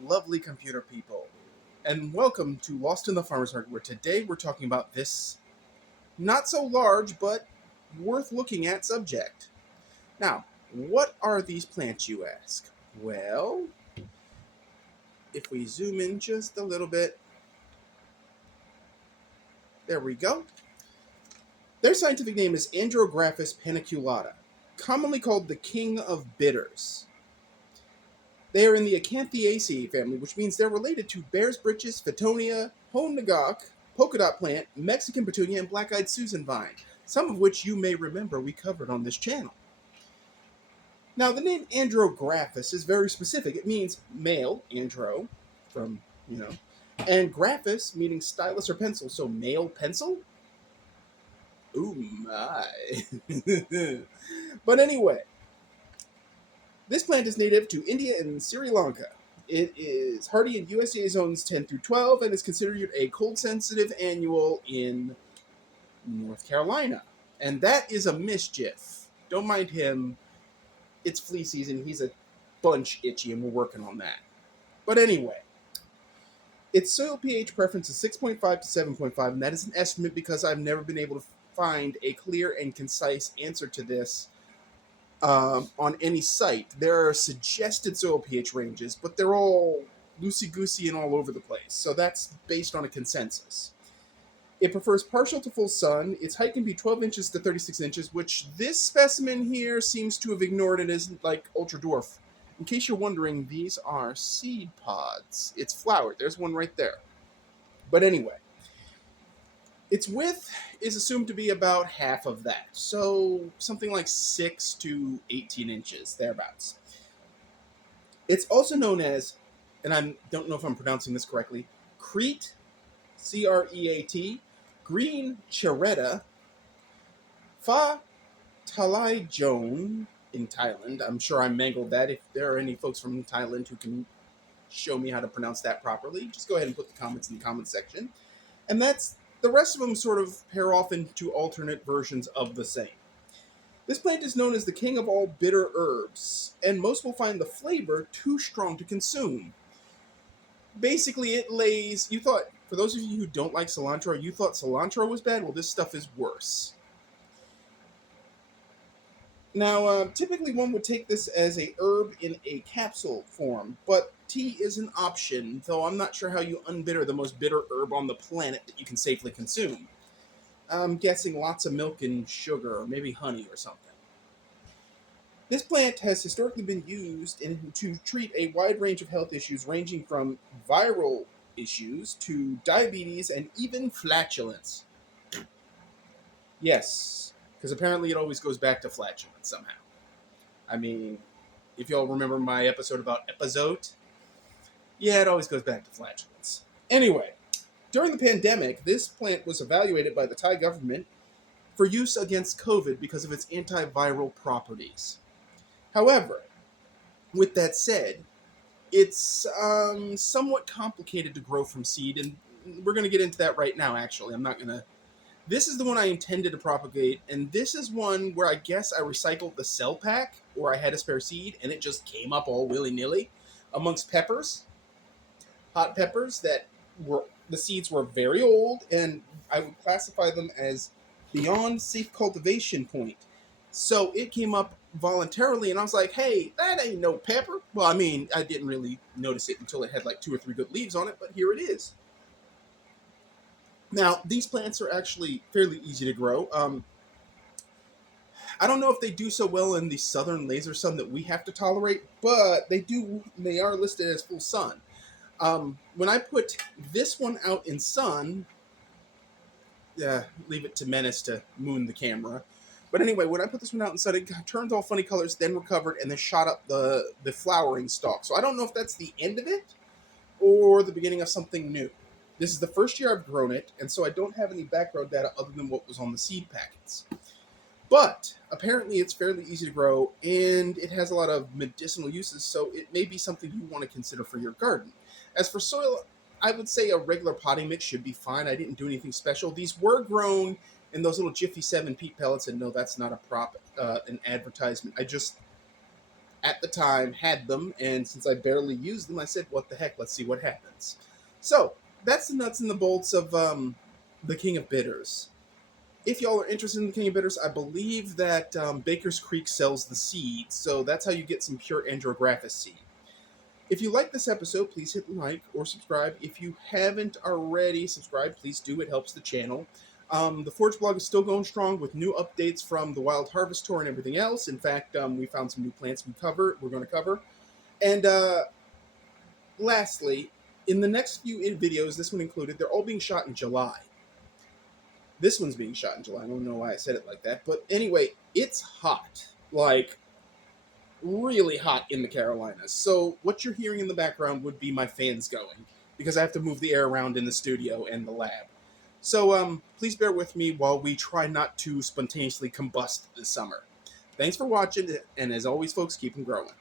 lovely computer people, and welcome to Lost in the Farmer's Market, where today we're talking about this not so large but worth looking at subject. Now, what are these plants, you ask? Well, if we zoom in just a little bit, there we go. Their scientific name is Andrographis paniculata, commonly called the king of bitters. They are in the Acanthaceae family, which means they're related to bear's breeches, Fittonia, Honegok, polka dot plant, Mexican petunia, and black-eyed Susan vine, some of which you may remember we covered on this channel. Now, the name Andrographis is very specific. It means male, andro, and graphis, meaning stylus or pencil, so male pencil? Ooh, my. But anyway, this plant is native to India and Sri Lanka. It is hardy in USDA zones 10 through 12 and is considered a cold-sensitive annual in North Carolina. And that is a mischief. Don't mind him. It's flea season. He's a bunch itchy, and we're working on that. But anyway, its soil pH preference is 6.5 to 7.5, and that is an estimate because I've never been able to find a clear and concise answer to this on any site. There are suggested soil pH ranges, but they're all loosey-goosey and all over the place. So that's based on a consensus. It prefers partial to full sun. Its height can be 12 inches to 36 inches, which this specimen here seems to have ignored it as like ultra dwarf. In case you're wondering, these are seed pods. It's flowered. There's one right there. But anyway, its width is assumed to be about half of that, so something like 6 to 18 inches, thereabouts. It's also known as, and I don't know if I'm pronouncing this correctly, Crete, C-R-E-A-T, green charetta, Pha Talai Joan in Thailand. I'm sure I mangled that. If there are any folks from Thailand who can show me how to pronounce that properly, just go ahead and put the comments in the comment section. And the rest of them sort of pair off into alternate versions of the same. This plant is known as the king of all bitter herbs, and most will find the flavor too strong to consume. Basically, for those of you who don't like cilantro, you thought cilantro was bad? Well, this stuff is worse. Now, typically one would take this as a herb in a capsule form, but tea is an option, though I'm not sure how you unbitter the most bitter herb on the planet that you can safely consume. I'm guessing lots of milk and sugar, or maybe honey or something. This plant has historically been used to treat a wide range of health issues, ranging from viral issues to diabetes and even flatulence. Yes, because apparently it always goes back to flatulence somehow. I mean, if y'all remember my episode about epizote, yeah, it always goes back to flatulence. Anyway, during the pandemic, this plant was evaluated by the Thai government for use against COVID because of its antiviral properties. However, with that said, it's somewhat complicated to grow from seed, and we're going to get into that right now, actually. This is the one I intended to propagate, and this is one where I guess I recycled the cell pack, or I had a spare seed, and it just came up all willy-nilly amongst peppers, hot peppers the seeds were very old, and I would classify them as beyond safe cultivation point. So it came up voluntarily, and I was like, hey, that ain't no pepper. Well, I mean, I didn't really notice it until it had like 2 or 3 good leaves on it, but here it is. Now, these plants are actually fairly easy to grow. I don't know if they do so well in the southern laser sun that we have to tolerate, but they are listed as full sun. When I put this one out in sun, leave it to Menace to moon the camera. But anyway, when I put this one out in sun, it turned all funny colors, then recovered, and then shot up the flowering stalk. So I don't know if that's the end of it or the beginning of something new. This is the first year I've grown it, and so I don't have any background data other than what was on the seed packets. But apparently it's fairly easy to grow, and it has a lot of medicinal uses, so it may be something you want to consider for your garden. As for soil, I would say a regular potting mix should be fine. I didn't do anything special. These were grown in those little Jiffy 7 peat pellets, and no, that's not an advertisement. at the time had them, and since I barely used them, I said, what the heck, let's see what happens. So, that's the nuts and the bolts of the King of Bitters. If y'all are interested in the King of Bitters, I believe that Baker's Creek sells the seed, so that's how you get some pure Andrographis seed. If you like this episode, please hit like or subscribe. If you haven't already subscribed, please do. It helps the channel. The Forge blog is still going strong with new updates from the Wild Harvest Tour and everything else. In fact, we found some new plants we're going to cover. And lastly, in the next few videos, this one included, they're all being shot in July. This one's being shot in July. I don't know why I said it like that. But anyway, it's hot. Like, really hot in the Carolinas. So what you're hearing in the background would be my fans going, because I have to move the air around in the studio and the lab. So please bear with me while we try not to spontaneously combust this summer. Thanks for watching, and as always, folks, keep them growing.